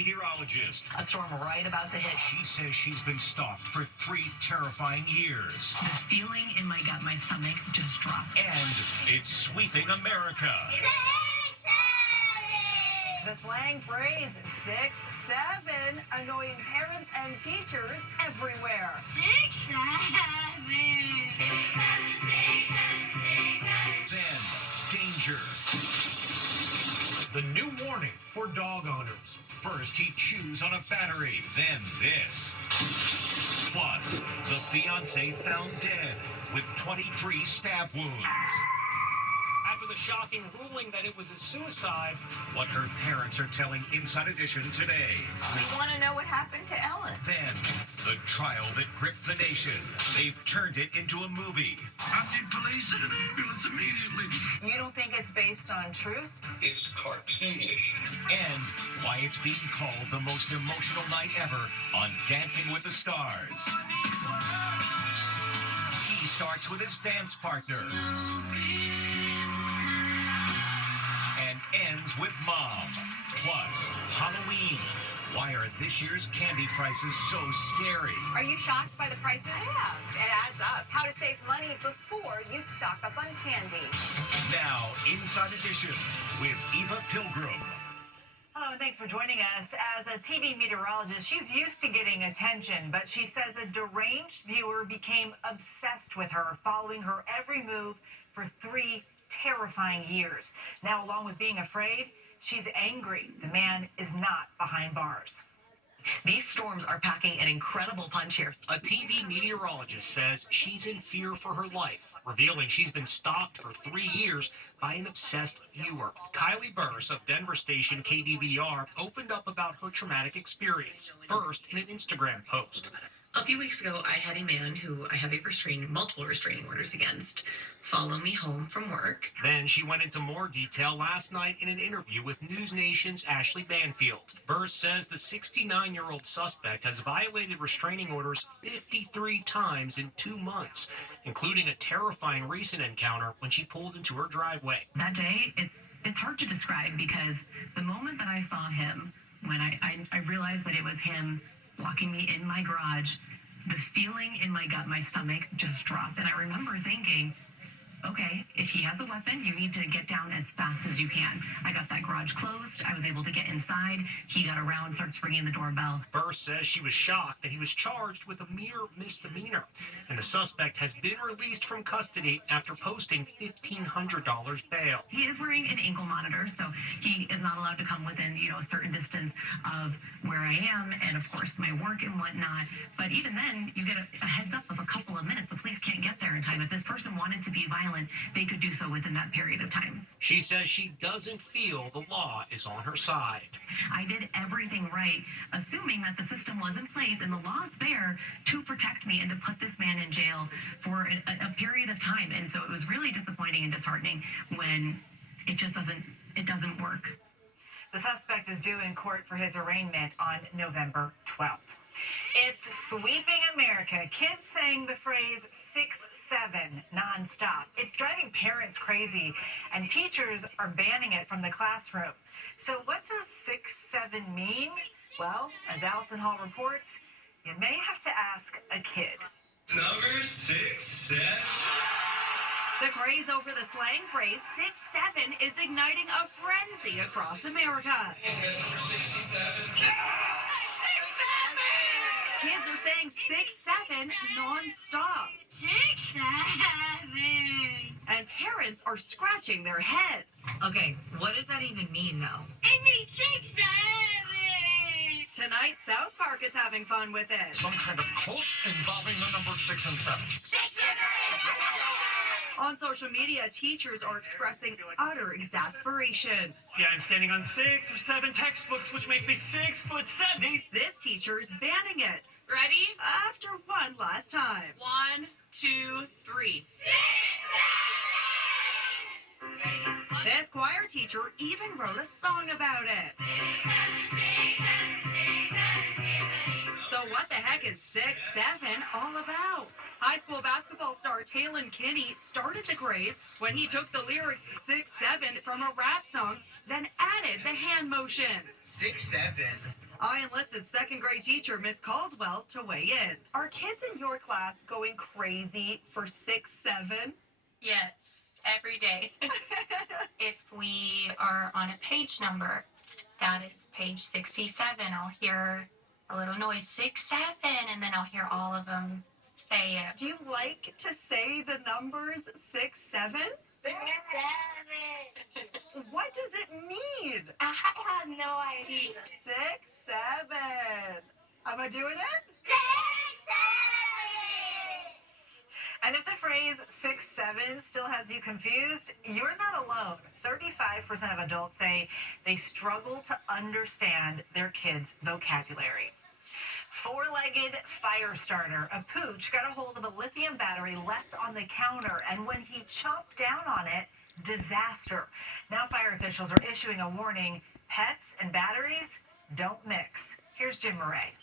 meteorologist. A storm right about to hit. She says she's been stalked for 3 terrifying years. The feeling in my gut, my stomach just dropped. And it's sweeping America. The slang phrase 6-7, annoying parents and teachers everywhere. 6-7. Then, danger. The new warning for dog owners. First, he chews on a battery, then this. Plus, the fiancé found dead with 23 stab wounds. After the shocking ruling that it was a suicide. What her parents are telling Inside Edition today. We want to know what happened to Ellen. Then, the trial that gripped the nation. They've turned it into a movie. I need police and an ambulance immediately. You don't think it's based on truth? It's cartoonish. And why it's being called the most emotional night ever on Dancing with the Stars. He starts with his dance partner. And ends with Mom. Plus, Halloween. Why are this year's candy prices so scary? Are you shocked by the prices? Yeah, it adds up. How to save money before you stock up on candy. Now, Inside Edition with Eva Pilgrim. Hello, and thanks for joining us. As a TV meteorologist, she's used to getting attention, but she says a deranged viewer became obsessed with her, following her every move for 3 terrifying years. Now, along with being afraid, she's angry. The man is not behind bars. These storms are packing an incredible punch here. A TV meteorologist says she's in fear for her life, revealing she's been stalked for 3 years by an obsessed viewer. Kylie Burse of Denver station KDVR opened up about her traumatic experience, first in an Instagram post. A few weeks ago, I had a man who I have multiple restraining orders against follow me home from work. Then she went into more detail last night in an interview with News Nation's Ashley Banfield. Burse says the 69-year-old suspect has violated restraining orders 53 times in 2 months, including a terrifying recent encounter when she pulled into her driveway. That day, it's hard to describe because the moment that I saw him, when I realized that it was him blocking me in my garage, the feeling in my gut, my stomach just dropped. And I remember thinking, okay, if he has a weapon, you need to get down as fast as you can. I got that garage closed. I was able to get inside. He got around, starts ringing the doorbell. Burse says she was shocked that he was charged with a mere misdemeanor, and the suspect has been released from custody after posting $1,500 bail. He is wearing an ankle monitor, so he is not allowed to come within, a certain distance of where I am and, of course, my work and whatnot. But even then, you get a heads up of a couple of minutes. The police can't get there in time. If this person wanted to be violent, they could do so within that period of time. She says she doesn't feel the law is on her side. I did everything right, assuming that the system was in place and the law's there to protect me and to put this man in jail for a period of time. And so it was really disappointing and disheartening when it just doesn't work. The suspect is due in court for his arraignment on November 12th. It's sweeping America. Kids saying the phrase 6-7 nonstop. It's driving parents crazy, and teachers are banning it from the classroom. So what does 6-7 mean? Well, as Allison Hall reports, you may have to ask a kid. Number 6-7. The craze over the slang phrase 6-7 is igniting a frenzy across America. Kids are saying 6-7 nonstop. 6-7. And parents are scratching their heads. Okay, what does that even mean, though? It means 6-7. Tonight, South Park is having fun with it. Some kind of cult involving the number 6 and 7. 6-7. On social media, teachers are expressing utter exasperation. Yeah, I'm standing on 6 or 7 textbooks, which makes me 6'7". This teacher is banning it. Ready? After one last time. 1, 2, 3. 6-7. This choir teacher even wrote a song about it. 6-7. So what the heck is 6-7 all about? High school basketball star Taylon Kinney started the craze when he took the lyrics 6-7 from a rap song, then added the hand motion. 6-7. I enlisted second grade teacher Miss Caldwell to weigh in. Are kids in your class going crazy for 6'7"? Yes, every day. If we are on a page number, that is page 67, I'll hear a little noise, 67, and then I'll hear all of them say it. Do you like to say the numbers 6'7"? 6'7". What does it mean? I have no idea. 6'7". Am I doing it? 6'7". And if the phrase 6'7" still has you confused, you're not alone. 35% of adults say they struggle to understand their kids' vocabulary. Four-legged fire starter, a pooch got a hold of a lithium battery left on the counter, and when he chomped down on it, disaster. Now fire officials are issuing a warning: pets and batteries don't mix. Here's Jim Murray.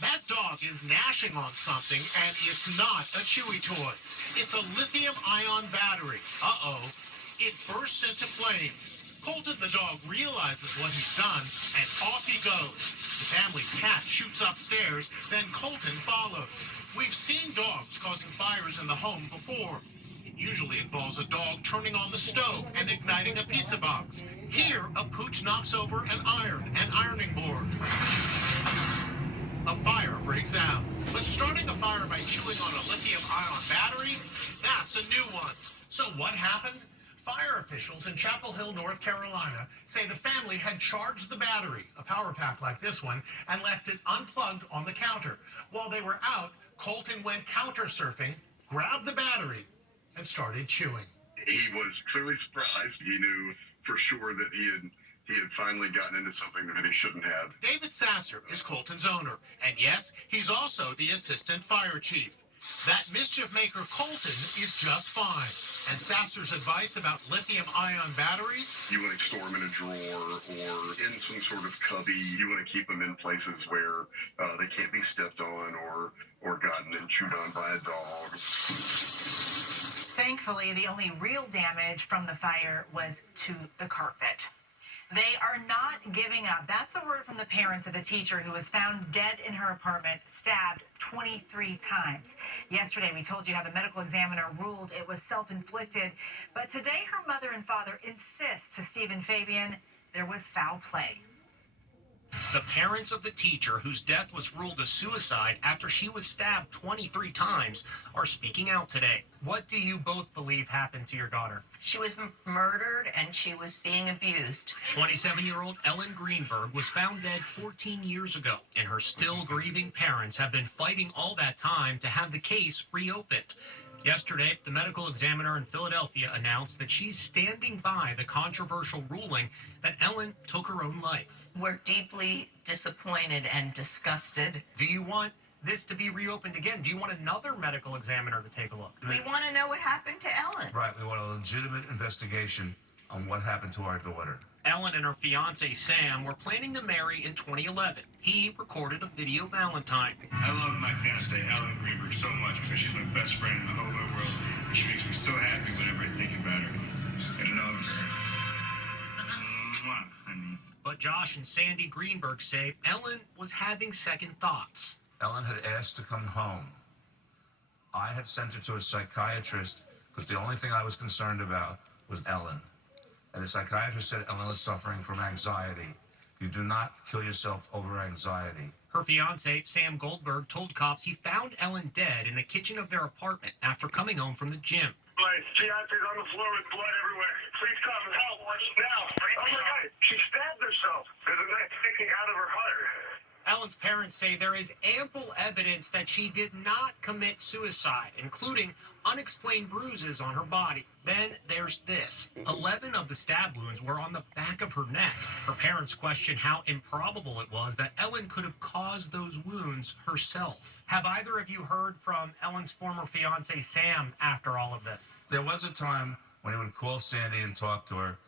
That dog is gnashing on something, and it's not a Chewy toy. It's a lithium-ion battery. Uh-oh. It bursts into flames. Colton the dog realizes what he's done, and off he goes. The family's cat shoots upstairs, then Colton follows. We've seen dogs causing fires in the home before. It usually involves a dog turning on the stove and igniting a pizza box. Here, a pooch knocks over an ironing board. A fire breaks out. But starting a fire by chewing on a lithium-ion battery, that's a new one. So what happened? Fire officials in Chapel Hill, North Carolina, say the family had charged the battery, a power pack like this one, and left it unplugged on the counter. While they were out, Colton went counter surfing, grabbed the battery, and started chewing. He was clearly surprised. He knew for sure that he had finally gotten into something that he shouldn't have. David Sasser is Colton's owner, and yes, he's also the assistant fire chief. That mischief maker Colton is just fine. And Sasser's advice about lithium-ion batteries? You want to store them in a drawer or in some sort of cubby. You want to keep them in places where they can't be stepped on or gotten and chewed on by a dog. Thankfully, the only real damage from the fire was to the carpet. They are not giving up. That's the word from the parents of the teacher who was found dead in her apartment, stabbed 23 times. Yesterday, we told you how the medical examiner ruled it was self-inflicted. But today, her mother and father insist to Stephen Fabian there was foul play. The parents of the teacher whose death was ruled a suicide after she was stabbed 23 times are speaking out today. What do you both believe happened to your daughter? She was murdered and she was being abused. 27-year-old Ellen Greenberg was found dead 14 years ago, and her still grieving parents have been fighting all that time to have the case reopened. Yesterday, the medical examiner in Philadelphia announced that she's standing by the controversial ruling that Ellen took her own life. We're deeply disappointed and disgusted. Do you want this to be reopened again? Do you want another medical examiner to take a look? We want to know what happened to Ellen. Right, we want a legitimate investigation on what happened to our daughter. Ellen and her fiancé Sam were planning to marry in 2011. He recorded a video Valentine. I love my fiancée, Ellen Greenberg, so much because she's my best friend in the whole wide world. And she makes me so happy whenever I think about her. I love her. Mwah, honey. But Josh and Sandy Greenberg say Ellen was having second thoughts. Ellen had asked to come home. I had sent her to a psychiatrist because the only thing I was concerned about was Ellen. And the psychiatrist said Ellen was suffering from anxiety. You do not kill yourself over anxiety. Her fiancé, Sam Goldberg, told cops he found Ellen dead in the kitchen of their apartment after coming home from the gym. My fiancee's on the floor with blood everywhere. Please come and help. Now. Oh my God, she stabbed herself. There's a knife sticking out of her heart. Ellen's parents say there is ample evidence that she did not commit suicide, including unexplained bruises on her body. Then there's this. 11 of the stab wounds were on the back of her neck. Her parents question how improbable it was that Ellen could have caused those wounds herself. Have either of you heard from Ellen's former fiancé, Sam, after all of this? There was a time when he would call Sandy and talk to her,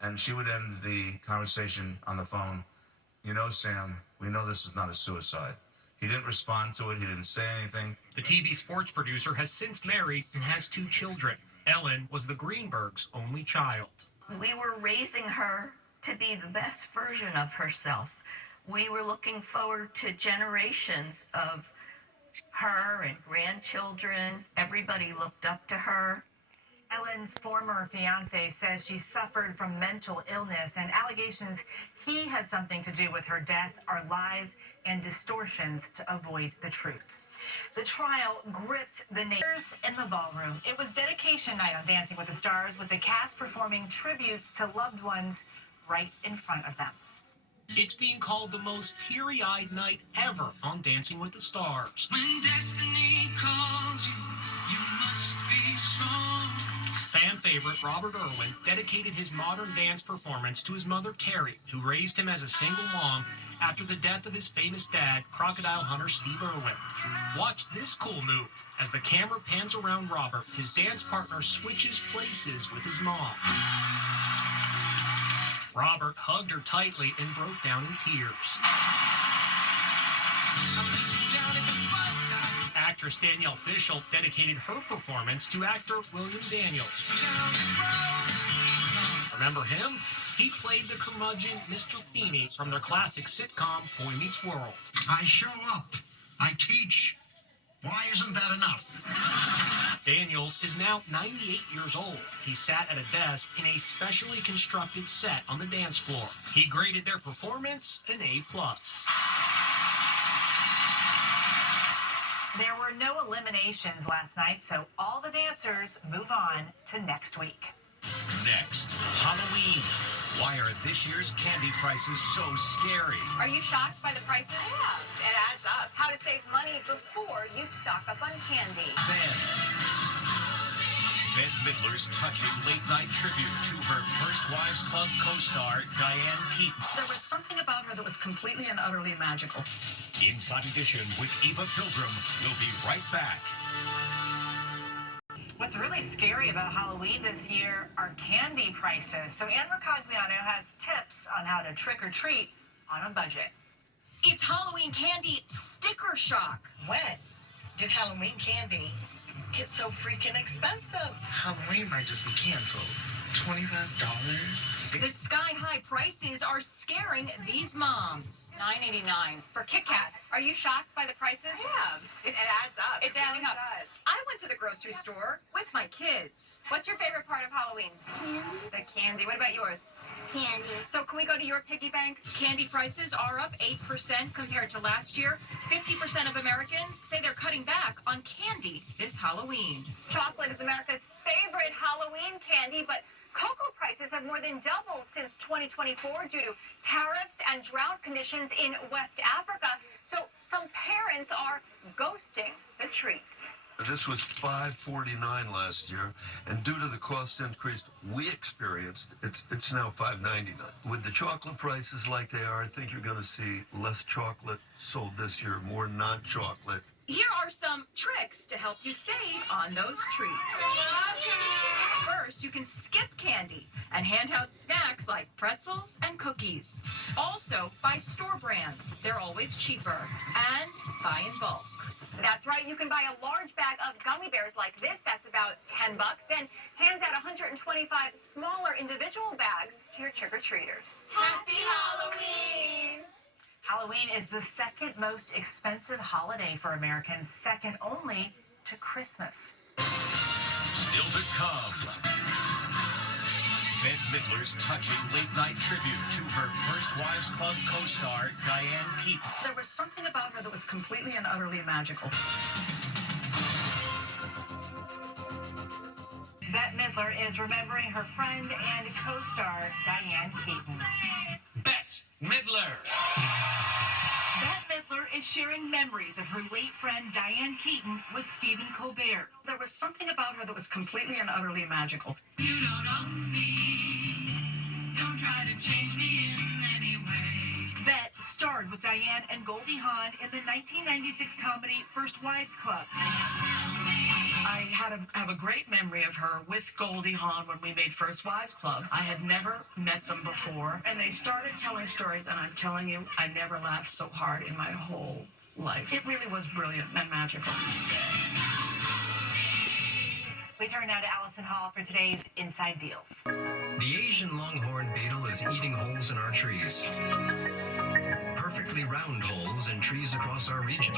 and she would end the conversation on the phone. You know, Sam, we know this is not a suicide. He didn't respond to it. He didn't say anything. The TV sports producer has since married and has 2 children. Ellen was the Greenbergs' only child. We were raising her to be the best version of herself. We were looking forward to generations of her and grandchildren. Everybody looked up to her. Ellen's former fiance says she suffered from mental illness, and allegations he had something to do with her death are lies and distortions to avoid the truth. The trial gripped the neighbors in the ballroom. It was dedication night on Dancing with the Stars, with the cast performing tributes to loved ones right in front of them. It's being called the most teary-eyed night ever on Dancing with the Stars. When destiny calls you, you must be strong. Fan favorite Robert Irwin dedicated his modern dance performance to his mother Terry, who raised him as a single mom after the death of his famous dad, crocodile hunter Steve Irwin. Watch this cool move. As the camera pans around Robert, his dance partner switches places with his mom. Robert hugged her tightly and broke down in tears. Actress Danielle Fishel dedicated her performance to actor William Daniels. Remember him? He played the curmudgeon Mr. Feeney from their classic sitcom Boy Meets World. I show up. I teach. Why isn't that enough? Daniels is now 98 years old. He sat at a desk in a specially constructed set on the dance floor. He graded their performance an A+. There were no eliminations last night, so all the dancers move on to next week. Next, Halloween. Why are this year's candy prices so scary? Are you shocked by the prices? Yeah, it adds up. How to save money before you stock up on candy. Then, Bette Midler's touching late-night tribute to her First Wives Club co-star, Diane Keaton. There was something about her that was completely and utterly magical. Inside Edition with Eva Pilgrim. We'll be right back. What's really scary about Halloween this year are candy prices. So Anne Mercogliano has tips on how to trick or treat on a budget. It's Halloween candy sticker shock. When did Halloween candy get so freaking expensive? Halloween might just be canceled. $25? The sky-high prices are scaring these moms. $9.89 for Kit Kats. Are you shocked by the prices? Yeah, it adds up. It's adding up. Does. I went to the grocery store with my kids. What's your favorite part of Halloween? The candy. What about yours? Candy. So can we go to your piggy bank? Candy prices are up 8% compared to last year. 50% of Americans say they're cutting back on candy this Halloween. Chocolate is America's favorite Halloween candy, but cocoa prices have more than doubled since 2024 due to tariffs and drought conditions in West Africa. So some parents are ghosting the treat. This was $5.49 last year, and due to the cost increase we experienced, it's now $5.99. With the chocolate prices like they are, I think you're going to see less chocolate sold this year, more non-chocolate. Here are some tricks to help you save on those treats. First, you can skip candy and hand out snacks like pretzels and cookies. Also, buy store brands. They're always cheaper. And buy in bulk. That's right. You can buy a large bag of gummy bears like this. That's about $10. Then hand out 125 smaller individual bags to your trick-or-treaters. Happy Halloween! Halloween is the second most expensive holiday for Americans, second only to Christmas. Still to come. Bette Midler's touching late-night tribute to her First Wives Club co-star, Diane Keaton. There was something about her that was completely and utterly magical. Bette Midler is remembering her friend and co-star, Diane Keaton. Bette Midler. Bette Midler is sharing memories of her late friend Diane Keaton with Stephen Colbert. There was something about her that was completely and utterly magical. You don't own me. Don't try to change me in any way. Bette starred with Diane and Goldie Hawn in the 1996 comedy First Wives Club. I have a great memory of her with Goldie Hawn when we made First Wives Club. I had never met them before, and they started telling stories, and I'm telling you, I never laughed so hard in my whole life. It really was brilliant and magical. We turn now to Allison Hall for today's Inside Deals. The Asian longhorn beetle is eating holes in our trees. perfectly round holes in trees across our region.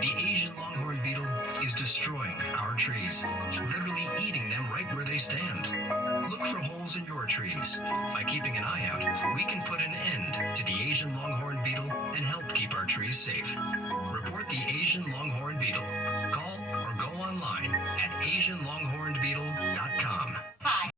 The Asian longhorn beetle is destroying our trees, literally eating them right where they stand. Look for holes in your trees. By keeping an eye out, we can put an end to the Asian longhorn beetle and help keep our trees safe. Report the Asian longhorn beetle. Call or go online at AsianLonghornedBeetle.com.